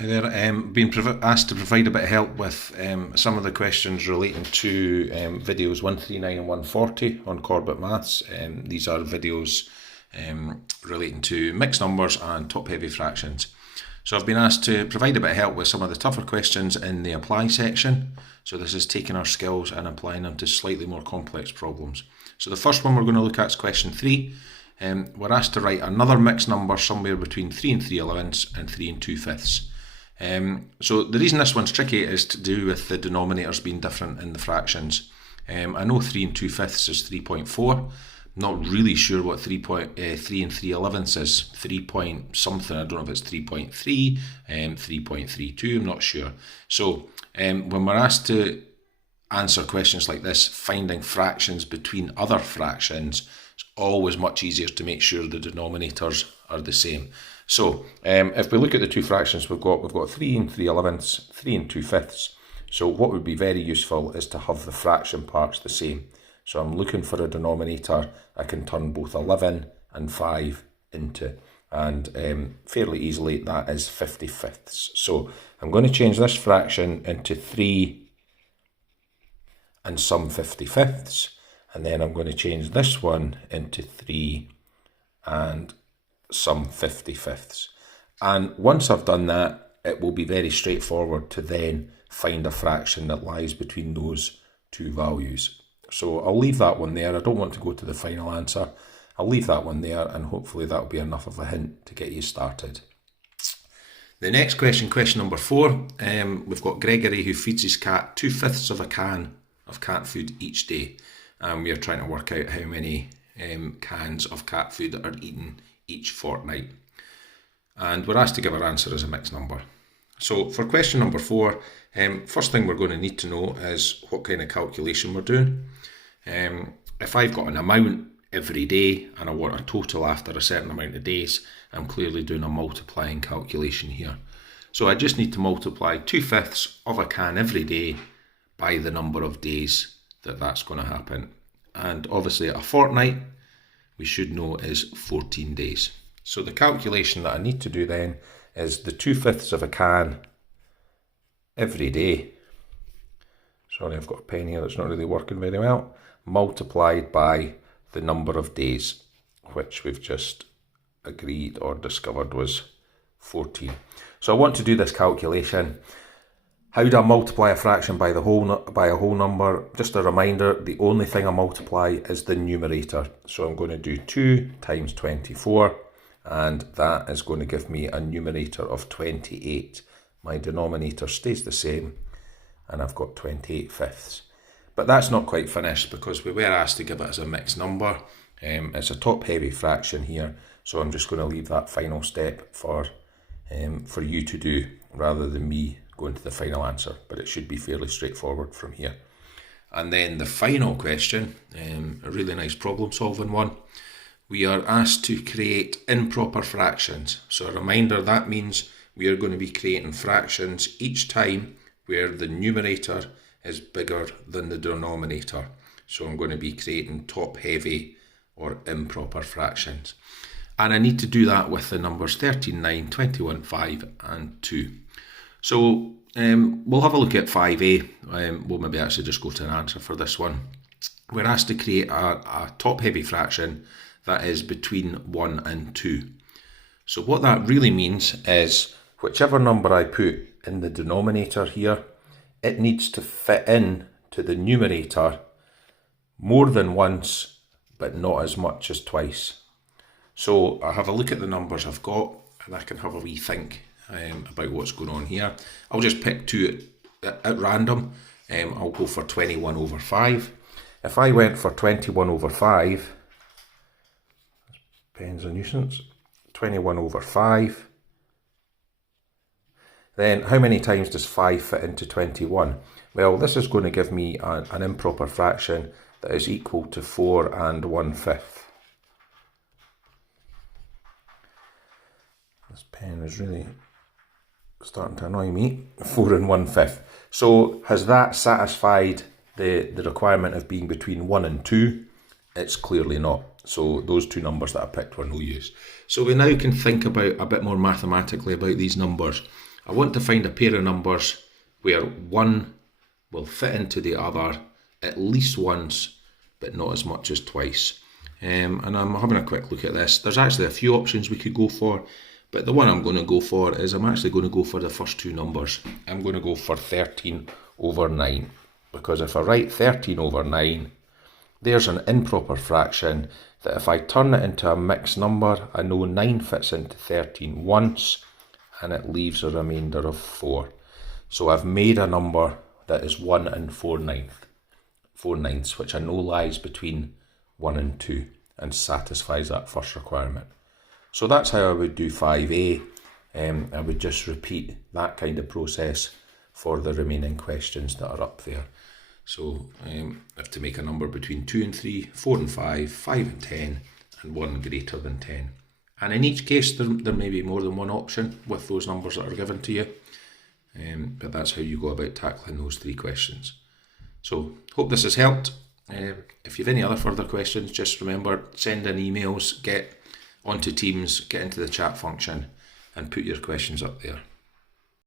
Hi there. Been asked to provide a bit of help with some of the questions relating to videos 139 and 140 on Corbett Maths. These are videos relating to mixed numbers and top-heavy fractions. So I've been asked to provide a bit of help with some of the tougher questions in the apply section. So this is taking our skills and applying them to slightly more complex problems. So the first one we're going to look at is question 3. We're asked to write another mixed number somewhere between 3 and 3/11 and 3 and 2/5. So the reason this one's tricky is to do with the denominators being different in the fractions. I know 3 and 2/5 is 3.4. Not really sure what 3 and 3/11 is. 3 point something, I don't know if it's 3.3, 3.32, I'm not sure. So when we're asked to answer questions like this, finding fractions between other fractions, it's always much easier to make sure the denominators are the same. So if we look at the two fractions we've got 3 and 3/11, 3 and 2/5. So what would be very useful is to have the fraction parts the same. So I'm looking for a denominator I can turn both 11 and 5 into, and fairly easily that is 50/5. So I'm going to change this fraction into 3 and some 50/5, and then I'm going to change this one into 3 and some 50/5. And once I've done that, it will be very straightforward to then find a fraction that lies between those two values. So I'll leave that one there. I don't want to go to the final answer. I'll leave that one there, and hopefully that'll be enough of a hint to get you started. The next question, question number 4, we've got Gregory who feeds his cat 2/5 of a can of cat food each day. And we are trying to work out how many cans of cat food are eaten each fortnight. And we're asked to give our answer as a mixed number. So for question number 4, first thing we're going to need to know is what kind of calculation we're doing. If I've got an amount every day and I want a total after a certain amount of days, I'm clearly doing a multiplying calculation here. So I just need to multiply 2/5 of a can every day by the number of days that's going to happen. And obviously a fortnight, we should know, is 14 days. So the calculation that I need to do then is the 2/5 of a can every day. Sorry, I've got a pen here that's not really working very well. Multiplied by the number of days, which we've just agreed or discovered was 14. So I want to do this calculation. How do I multiply a fraction by a whole number? Just a reminder, the only thing I multiply is the numerator. So I'm going to do 2 times 24, and that is going to give me a numerator of 28. My denominator stays the same, and I've got 28/5. But that's not quite finished, because we were asked to give it as a mixed number. It's a top-heavy fraction here, so I'm just going to leave that final step for you to do, rather than me going to the final answer. But it should be fairly straightforward from here. And then the final question, a really nice problem-solving one. We are asked to create improper fractions. So a reminder, that means we are going to be creating fractions each time where the numerator is bigger than the denominator. So I'm going to be creating top-heavy or improper fractions. And I need to do that with the numbers 13, 9, 21, 5 and 2. So we'll have a look at 5a. We'll maybe actually just go to an answer for this one. We're asked to create a top-heavy fraction that is between 1 and 2. So what that really means is whichever number I put in the denominator here, it needs to fit in to the numerator more than once, but not as much as twice. So I have a look at the numbers I've got, and I can have a wee think about what's going on here. I'll just pick 2 at random. I'll go for 21/5. If I went for 21/5, pen's a nuisance, 21/5, then how many times does 5 fit into 21? Well, this is going to give me an improper fraction that is equal to 4 1/5. This pen is really starting to annoy me. 4 1/5. So has that satisfied the requirement of being between 1 and 2? It's clearly not. So those two numbers that I picked were no use. So we now can think about a bit more mathematically about these numbers. I want to find a pair of numbers where one will fit into the other at least once, but not as much as twice. And I'm having a quick look at this. There's actually a few options we could go for, but the one I'm going to go for is I'm actually going to go for the first two numbers. I'm going to go for 13 over 9, because if I write 13 over 9, there's an improper fraction that if I turn it into a mixed number, I know 9 fits into 13 once, and it leaves a remainder of 4. So I've made a number that is 1 and 4/9, which I know lies between 1 and 2 and satisfies that first requirement. So that's how I would do 5A. I would just repeat that kind of process for the remaining questions that are up there. So I have to make a number between 2 and 3, 4 and 5, 5 and 10, and 1 greater than 10. And in each case, there may be more than one option with those numbers that are given to you. But that's how you go about tackling those 3 questions. So, hope this has helped. If you have any other further questions, just remember, send in emails, get onto Teams, get into the chat function, and put your questions up there.